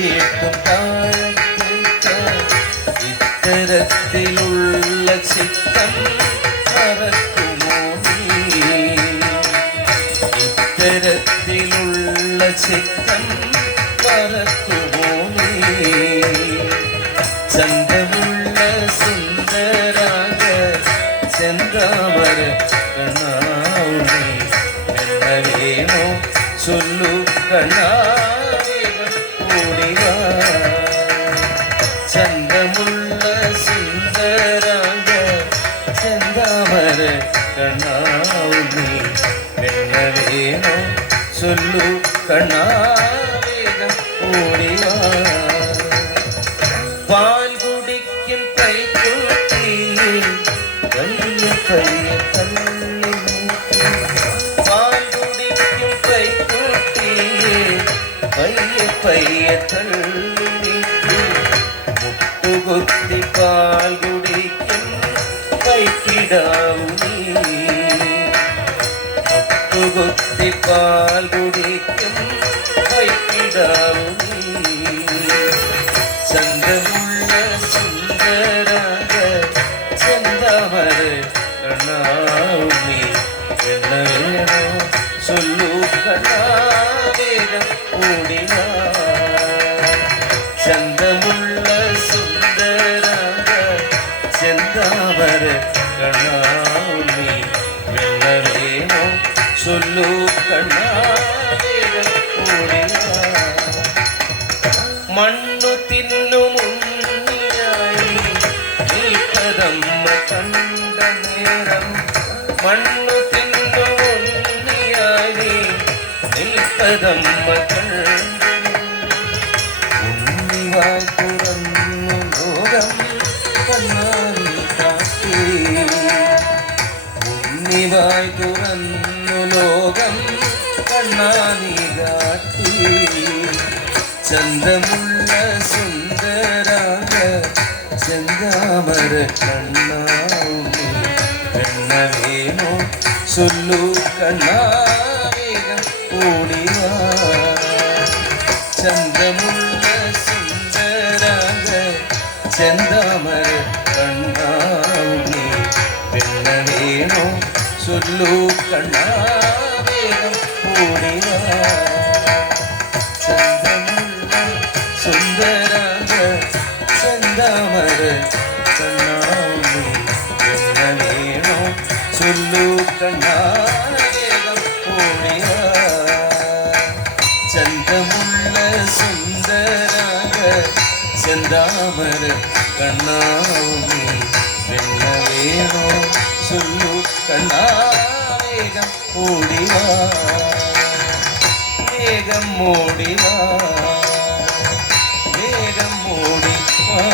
വീട്ടും താഴത്തേക്ക് ഇത്തരത്തിലുള്ള ചിത്തം മറക്കുമോ നീ? ഇത്തരത്തിലുള്ള ചിത്തം മറക്കുമോ നീ? ചന്തമുള്ള സുന്ദരാഗ ചെന്താമര കണ്ണാവുമേ என்ன வேணோ சொல்லு கண்ணாவேகம் ஓடிவா. சந்தமுள்ள சுந்தராங்க செந்தாமர கண்ணாவுமே என்ன வேணோ சொல்லு கண்ணாவேகம் ஓடிவா. பால் குடிக்கும் கைக்கூட்டி பைய பைய தள்ளி பால் குடிக்கும் கைக்கூட்டி பைய பைய தள்ளி முட்டுகுத்தி பால் குடிக்கும் கைக்கிடாவுனி முட்டுகுத்தி பால் குடிக்கும் கைக்கிடாவுனி. சந்தமுள்ள சுந்தராக செந்தாமர கண்ணாவுமே என்ன வேணோ சொல்லு கண்ணாவேகம் ஓடிவா. சந்தமுள்ள சுந்தராக செந்தாமர கண்ணாவுமே என்ன வேணோ சொல்லு கண்ணாவேகம் ஓடிவா. മണ്ണു തിന്നു മുന്നിലായി നിൽപ്പതമ്മ കണ്ട നേരം മണ്ണു തിന്നു മുന്നിലായി നിൽപ്പതമ്മ കണ്ട ഉണ്ണിവായി തുറന്നു ലോകം കണ്ണാടി കാട്ടി ഉണ്ണിവായി തുറന്നു ലോകം കണ്ണാടി കാട്ടി. ചന്തമുള്ള സുന്ദരാഗ ചെന്താമര കണ്ണാവുമേ என்ன வேணோ சொல்லு கண்ணாவேகம் ஓடிவா. ചന്തമുള്ള സുന്ദരാഗ ചെന്താമര കണ്ണാവുമേ என்ன വേണോ சொல்லு കണ്ണാവേகம் ഓടിവാ. സുന്ദരാഗ ചെന്താമര കണ്ണാവുമേ என்ன വേണോ சொல்லு കണ്ണാവേകം ഓടിവാ. ചന്തമുള്ള സുന്ദരാഗ ചെന്താമര കണ്ണാവുമേ என்ன വേണോ சொல்லு കണ്ണാവേകം ഓടിവാ. വേഗം ഓടിവാ വേഗം ഓടിവാ.